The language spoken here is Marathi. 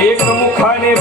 एक मुखाने